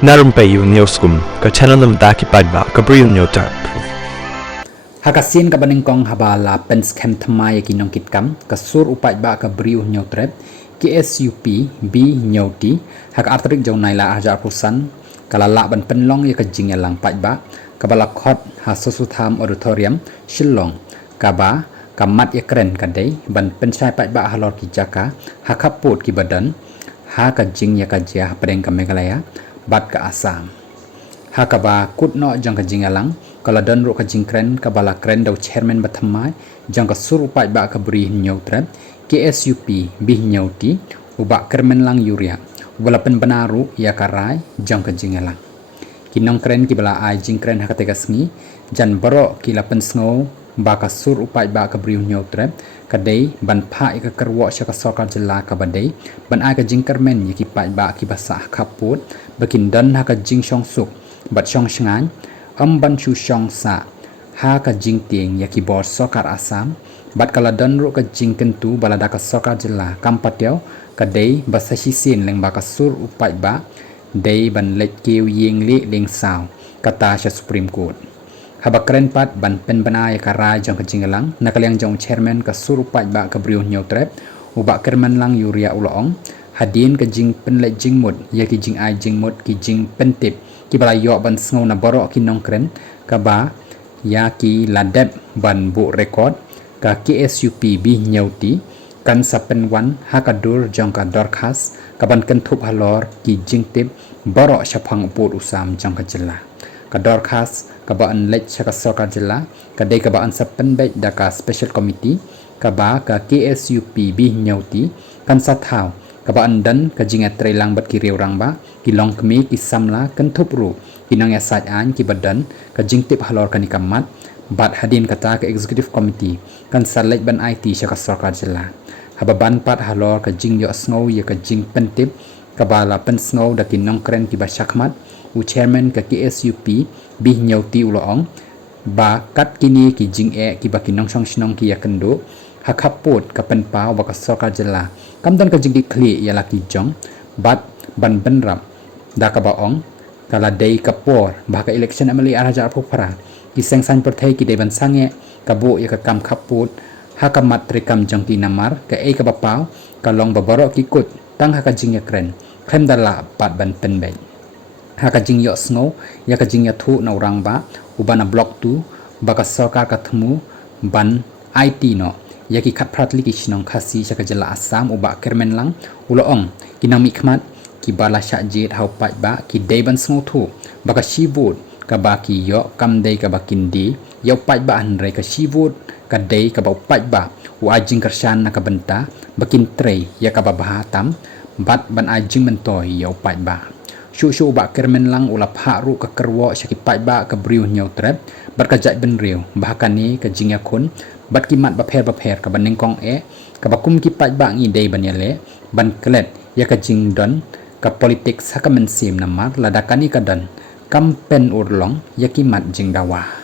Na Rympei U ke channel nabynta paidbah Bri U Hynñiewtrep. Hakasin ka banengkong habala penskem thamai ki nong kitkam kasur upaidbah Bri U Hynñiewtrep KSUPB7T hak artrik jong naila ajar pusan kalala ban penlong ya kajing yalang paidbah kabala khot hasusutham auditorium Shillong kaba kamat ya keren kadai ban pensai paidbah halor ki jaka hakaput ki badan ha kajing ya kajia pedeng ka Meghalaya bat ka Assam hakaba kutno jang kajing yalang kala dan ro kajing kren kabala kren dau chairman bathamai jang ka sur paidbah Bri U Hynñiewtrep KSUPB7T Bah Kyrmenlang yuria ubala penbenaru ya karai jang kajing yalang kinong kren kibala ai jing kren hakatega sngi jan baroh kila pensngo baka sur paidbah Bri U Hynñiewtrep kadai ban pha ka kerwo sya ka sorkan jela ka badai ban ai ka jing kermen yaki paidbah ki basah kaput bakin dan ha ka jing shong suk bat shong shngan ban chu shong sa ha ka jing tieng yaki bor sokar Assam bat kala dan ro ka jing kentu balada ka sokar jela kampatyo kadai basashi sin leng baka sur paidbah dei ban let kiu ying li leng saw kata sya Supreme Court habakren pat ban pen banai karai jong kajing yalang nakaliang jong chairman ka sur paidbah Bri U Hynñiewtrep Bah Kyrmenlang yuria ulong hadin ka jing pen let jing mut ya ki jing ai jing mut ki jing pentip ki bala yo ban sngo na baroh ki nong kren ka ba ya ki ladep ban bu record ka KSUPB7T kan sapen wan hakadur jong ka dorkas ka ban kentup halor ki jing tip baroh syapang uput usam jong ka jela ka dorkas ka ba an lech ka sorka jela ka dei ka ba an sapen bet da ka special committee ka ba ka KSUPB7T kan sathau ka ba an dan ka jinga trelang bat ki riu rang ba ki long kmi ki samla kentup ru ki nang ya saj an ki badan ka jing tip halor ka ni kamat bat hadin kata ka executive committee kan salek ban IT sya ka sorka jela hababan pat halor ka jing yo sngo ya ka jing pentip ka bala pen sngo da ki nong kren ki ba syakmat u chairman ka KSUPB7T uloong ba kat kini ki jing ki ba ki nong song shnong ki ya kendo hakaput ka Pynpaw ba ka sorka jela kamdan ka jing di kli ya la ki jong bat ban benrap da ka baong kala dei kapor ba ka election amali araja phupara ki seng san perthai ki dei ban sange ka bu ya ka kam kaput hakamat rekam jong ki namar ka ka bapaw ka long babaro ki kut tang haka jing ya kren khem dala pat ban penbe haka jing yo snow ya ka jing ya thu na urang ba ubana block tu baka sarkar ka thmu ban IT no ya ki khat pratli ki shinong Khasi saka jela Assam Bah Kyrmenlang uloong kinami khmat ki bala sha jet hau paidbah ki deban snow thu baka shibun ka ba ki yo kam dei ka ba kindi yo paidbah an re ka shibun ka dei ka ba paidbah u ajing Kyrshan na ka benta bakin trei ya ka ba bahatam bat ban ajing mentoy yo paidbah shu Bah Kyrmenlang ula pharu ka kerwo syaki paidbah Bri U Hynñiewtrep bat ka jai ben riu bahakani ka jingya khun bat ki mat ba pher ka banengkong ka bakum ki paidbah ngi dei ban yale ban klet ya ka jing don ka politik sakamen sim namar ladakani ka dan kampen urlong ya ki mat jing dawa